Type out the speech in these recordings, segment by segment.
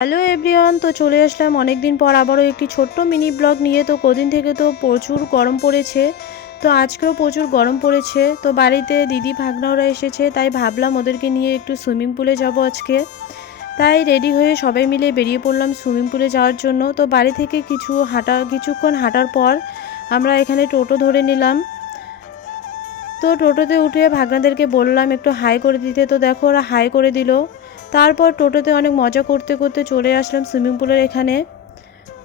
Hello everyone, তো চলে আসলাম অনেক দিন পর আবারও একটি ছোট্ট মিনি ব্লগ নিয়ে। তো কদিন থেকে তো প্রচুর গরম পড়েছে, তো আজকেও প্রচুর গরম পড়েছে। তো বাড়িতে দিদি ভাগনাওরা এসেছে, তাই ভাবলাম ওদেরকে নিয়ে একটু সুইমিং পুলে যাব আজকে। তাই রেডি হয়ে সবাই মিলে বেরিয়ে পড়লাম সুইমিং পুলে যাওয়ার জন্য। তো বাড়ি থেকে কিছুক্ষণ হাঁটার পর আমরা এখানে টোটো ধরে নিলাম। তো টোটোতে উঠে ভাগনাদেরকে বললাম একটু হাই করে দিতে, তো দেখো ওরা হাই করে দিল। তারপর টোটোতে অনেক মজা করতে করতে চলে আসলাম সুইমিং পুলের এখানে।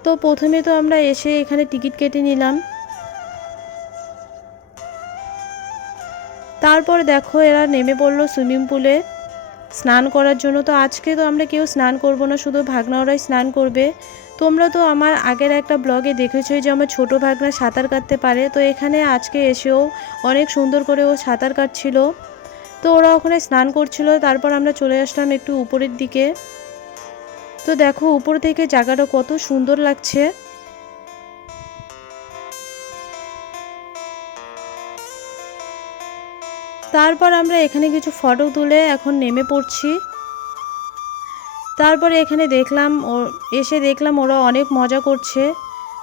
তো প্রথমে তো আমরা এসে এখানে টিকিট কেটে নিলাম। তারপর দেখো এরা নেমে পড়লো সুইমিং পুলে স্নান করার জন্য। তো আজকে তো আমরা কেউ স্নান করব না, শুধু ভাগনাওরাই স্নান করবে। তোমরা তো আমার আগের একটা ব্লগে দেখেছোই যে আমার ছোট ভাগনা সাঁতার কাটতে পারে, তো এখানে আজকে এসেও অনেক সুন্দর করে ও সাঁতার কাটছিল। তো ওরা ওখানে স্নান করছিল। তারপর আমরা চলে আসলাম একটু উপরের দিকে। তো দেখো উপর থেকে জায়গাটা কত সুন্দর লাগছে। তারপর আমরা এখানে কিছু ফটো তুলে এখন নেমে পড়ছি। তারপরে এখানে দেখলাম ওরা অনেক মজা করছে।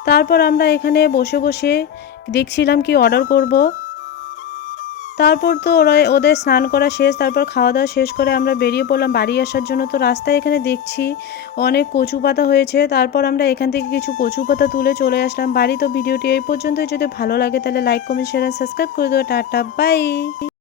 তারপর আমরা এখানে বসে বসে দেখছিলাম কি অর্ডার করব। তারপর তো ওদের স্নান করা শেষ, তারপর খাওয়া দাওয়া শেষ করে আমরা বেরিয়ে পড়লাম বাড়ি আসার জন্য। তো রাস্তায় এখানে দেখছি অনেক কচু পাতা হয়েছে, তারপর আমরা এখান থেকে কিছু কচু পাতা তুলে চলে আসলাম বাড়ি। তো ভিডিওটি এই পর্যন্তই, যদি ভালো লাগে তাহলে লাইক কমেন্ট শেয়ার সাবস্ক্রাইব করে দেবো। Tata bye.